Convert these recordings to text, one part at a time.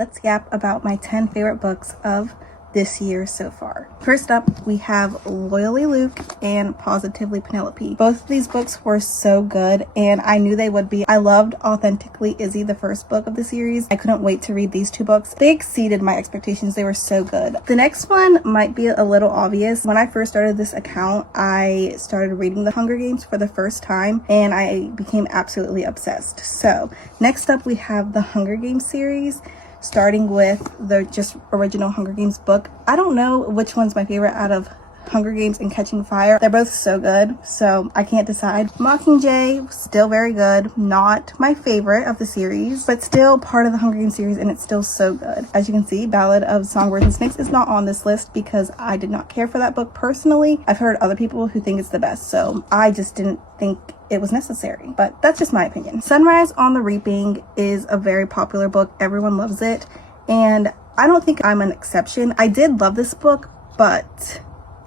Let's yap about my 10 favorite books of this year so far. First up, we have Loyally Luke and Positively Penelope. Both of these books were so good, and I knew they would be. I loved Authentically Izzy, the first book of the series. I couldn't wait to read these two books. They exceeded my expectations. They were so good. The next one might be a little obvious. When I first started this account, I started reading The Hunger Games for the first time, and I became absolutely obsessed. So next up, we have the Hunger Games series, starting with the just original Hunger Games book. I don't know which one's my favorite out of Hunger Games and Catching Fire. They're both so good, so I can't decide. Mockingjay, still very good. Not my favorite of the series, but still part of the Hunger Games series, and it's still so good. As you can see, Ballad of Songbirds and Snakes is not on this list because I did not care for that book personally. I've heard other people who think it's the best, so I just didn't think it was necessary, but that's just my opinion. Sunrise on the Reaping is a very popular book. Everyone loves it, and I don't think I'm an exception. I did love this book, but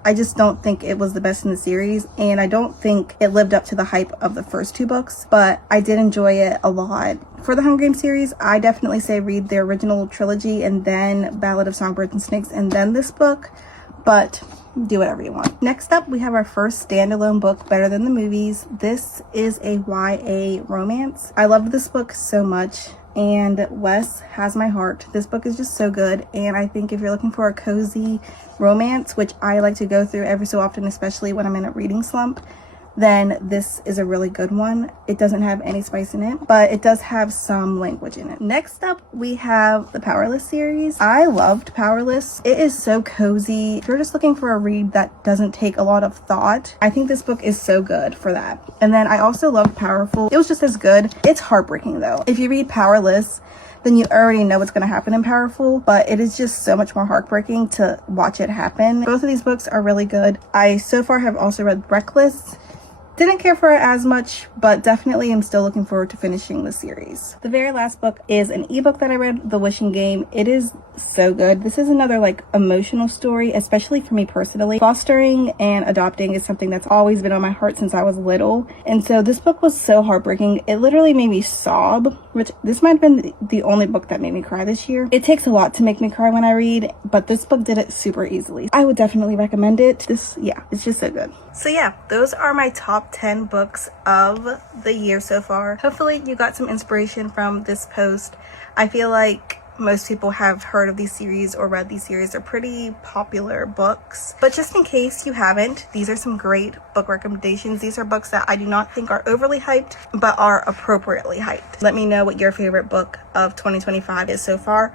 I just don't think it was the best in the series, and I don't think it lived up to the hype of the first two books, but I did enjoy it a lot. For the Hunger Games series, I definitely say read the original trilogy and then Ballad of Songbirds and Snakes and then this book, but do whatever you want. Next up, we have our first standalone book, Better Than the Movies. This is a YA romance. I loved this book so much, and Wes has my heart. This book is just so good, and I think if you're looking for a cozy romance, which I like to go through every so often, especially when I'm in a reading slump, then this is a really good one. It doesn't have any spice in it, but it does have some language in it. Next up, we have the Powerless series. I loved Powerless. It is so cozy. If you're just looking for a read that doesn't take a lot of thought, I think this book is so good for that. And then I also loved Powerful. It was just as good. It's heartbreaking though. If you read Powerless, then you already know what's going to happen in Powerful, but it is just so much more heartbreaking to watch it happen. Both of these books are really good. I so far have also read Reckless. Didn't care for it as much, but definitely am still looking forward to finishing the series. The very last book is an ebook that I read, The Wishing Game. It is so good. This is another emotional story, especially for me personally. Fostering and adopting is something that's always been on my heart since I was little. And so this book was so heartbreaking. It literally made me sob, which this might have been the only book that made me cry this year. It takes a lot to make me cry when I read, but this book did it super easily. I would definitely recommend it. It's just so good. So yeah, those are my top 10 books of the year so far. Hopefully you got some inspiration from this post. I feel like most people have heard of these series or read these series. They're pretty popular books, but just in case you haven't, these are some great book recommendations. These are books that I do not think are overly hyped, but are appropriately hyped. Let me know what your favorite book of 2025 is so far.